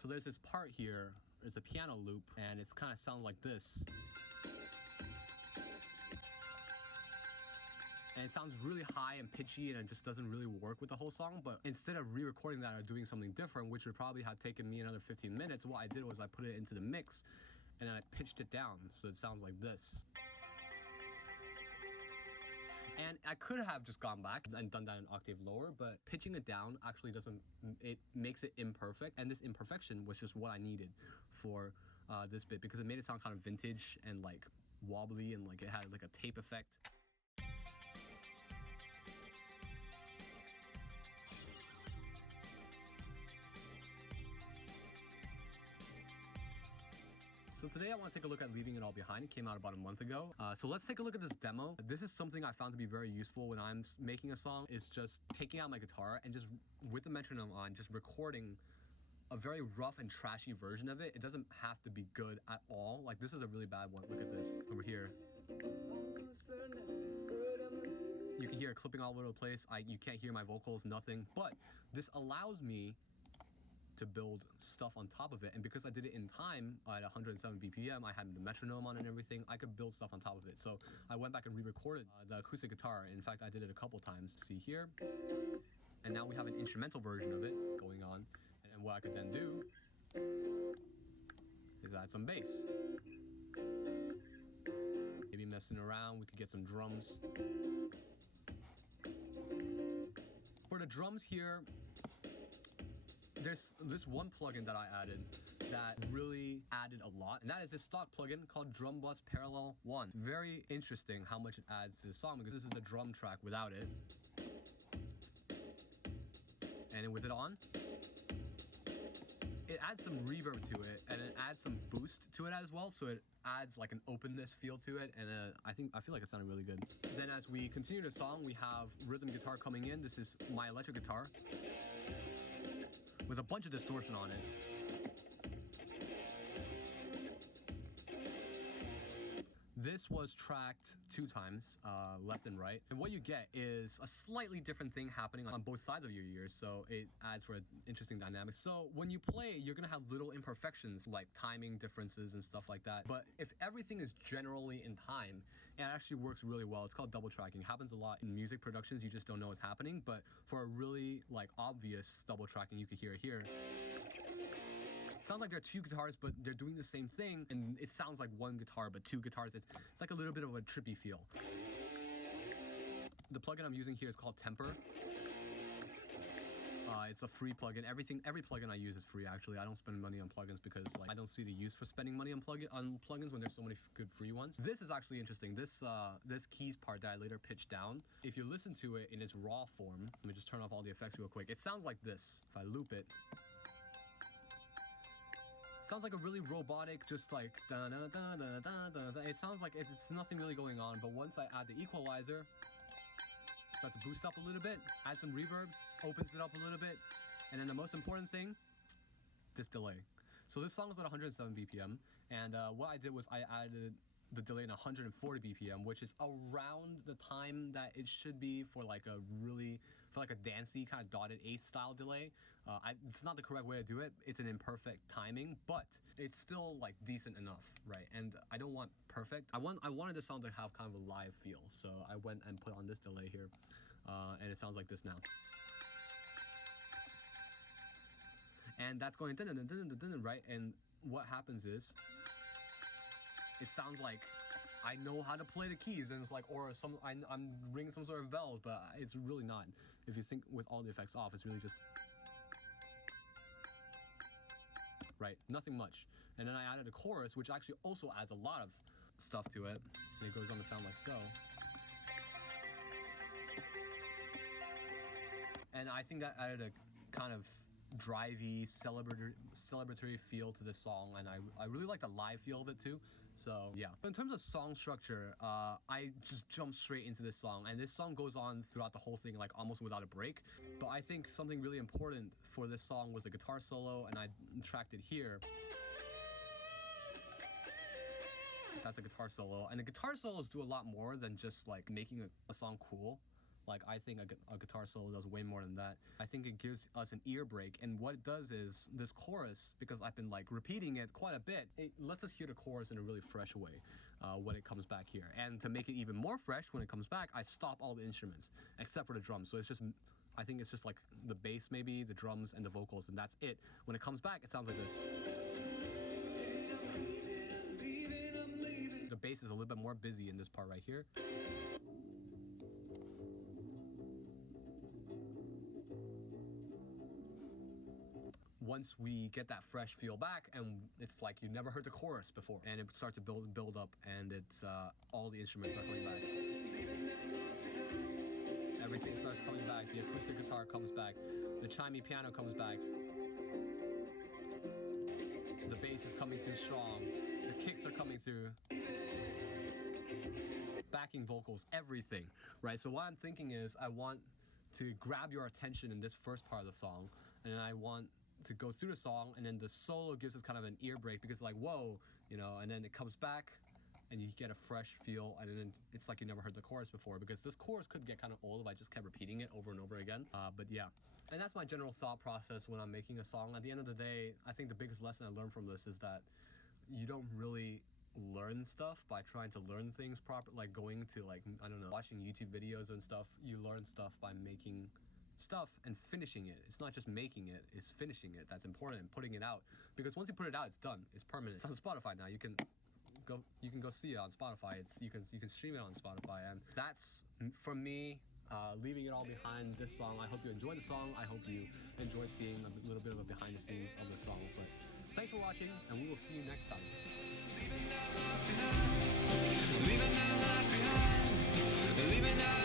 So there's this part here, it's a piano loop, and it's kind of sounds like this. And it sounds really high and pitchy, and it just doesn't really work with the whole song. But instead of re-recording that or doing something different, which would probably have taken me another 15 minutes, what I did was I put it into the mix, and then I pitched it down, so it sounds like this. And I could have just gone back and done that an octave lower, but pitching it down actually doesn't, it makes it imperfect. And this imperfection was just what I needed for this bit, because it made it sound kind of vintage and like wobbly, and like it had like a tape effect. So today I want to take a look at Leaving It All Behind. It came out about a month ago. So let's take a look at this demo. This is something I found to be very useful when I'm making a song. It's just taking out my guitar and just with the metronome on, just recording a very rough and trashy version of it. It doesn't have to be good at all. Like this is a really bad one. Look at this over here. You can hear it clipping all over the place. You can't hear my vocals, nothing. But this allows me to build stuff on top of it, and because I did it in time at 107 BPM, I had the metronome on and everything, I could build stuff on top of it. So I went back and re-recorded the acoustic guitar. In fact, I did it a couple times. See here, and now we have an instrumental version of it going on, and what I could then do is add some bass. Maybe messing around, we could get some drums. For the drums here, there's this one plugin that I added that really added a lot, and that is this stock plugin called Drum Bus Parallel 1. Very interesting how much it adds to the song, because this is the drum track without it. And then with it on, it adds some reverb to it, and it adds some boost to it as well, so it adds like an openness feel to it, and I feel like it sounded really good. Then as we continue the song, we have rhythm guitar coming in. This is my electric guitar with a bunch of distortion on it. This was tracked 2 times, left and right. And what you get is a slightly different thing happening on both sides of your ears, so it adds for an interesting dynamic. So when you play, you're gonna have little imperfections like timing differences and stuff like that. But if everything is generally in time, it actually works really well. It's called double tracking. It happens a lot in music productions, you just don't know what's happening. But for a really like obvious double tracking, you could hear it here. It sounds like there are 2 guitars, but they're doing the same thing, and it sounds like 1 guitar, but 2 guitars. It's like a little bit of a trippy feel. The plugin I'm using here is called Temper. It's a free plugin. Every plugin I use is free, actually. I don't spend money on plugins because like I don't see the use for spending money on plugins when there's so many good free ones. This is actually interesting. This keys part that I later pitched down, if you listen to it in its raw form, let me just turn off all the effects real quick. It sounds like this. If I loop it, sounds like a really robotic, just like da da da da da da da. It sounds like it's nothing really going on, but once I add the equalizer, it starts to boost up a little bit, add some reverb, opens it up a little bit, and then the most important thing, this delay. So this song is at 107 BPM, and what I did was I added the delay in 140 BPM, which is around the time that it should be for like a dancey kind of dotted eighth style delay. It's not the correct way to do it. It's an imperfect timing, but it's still like decent enough, right? And I don't want perfect. I wanted the song to have kind of a live feel, so I went and put on this delay here, and it sounds like this now. And that's going dun dun dun dun dun, right? And what happens is, it sounds like I know how to play the keys, and it's like, or I'm ringing some sort of bells, but it's really not. If you think with all the effects off, it's really just, right, nothing much. And then I added a chorus, which actually also adds a lot of stuff to it. And it goes on to sound like so. And I think that added a kind of drivey, celebratory feel to this song, and I really like the live feel of it too. So yeah. In terms of song structure, I just jumped straight into this song, and this song goes on throughout the whole thing, like almost without a break. But I think something really important for this song was the guitar solo, and I tracked it here. That's a guitar solo, and the guitar solos do a lot more than just like making a song cool. Like, I think a guitar solo does way more than that. I think it gives us an ear break, and what it does is this chorus, because I've been like repeating it quite a bit, it lets us hear the chorus in a really fresh way when it comes back here. And to make it even more fresh when it comes back, I stop all the instruments except for the drums. So it's just, I think it's just like the bass maybe, the drums and the vocals, and that's it. When it comes back, it sounds like this. The bass is a little bit more busy in this part right here. Once we get that fresh feel back, and it's like you never heard the chorus before, and it starts to build up, and it's all the instruments are coming back. Everything starts coming back. The acoustic guitar comes back. The chimey piano comes back. The bass is coming through strong. The kicks are coming through. Backing vocals, everything, right? So what I'm thinking is I want to grab your attention in this first part of the song, and I want to go through the song, and then the solo gives us kind of an ear break, because like, whoa, you know, and then it comes back and you get a fresh feel, and then it's like you never heard the chorus before, because this chorus could get kind of old if I just kept repeating it over and over again. But yeah, and that's my general thought process when I'm making a song. At the end of the day, I think the biggest lesson I learned from this is that you don't really learn stuff by trying to learn things proper, like going to, like, I don't know, watching YouTube videos and stuff. You learn stuff by making stuff and finishing it. It's not just making it, it's finishing it that's important, and putting it out, because once you put it out, it's done, it's permanent. It's on Spotify now. You can go see it on Spotify. You can stream it on Spotify, and that's for me. Leaving it all behind this song. I hope you enjoyed the song. I hope you enjoyed seeing a little bit of a behind the scenes of the song. But thanks for watching, and we will see you next time. Leaving that life behind, leaving that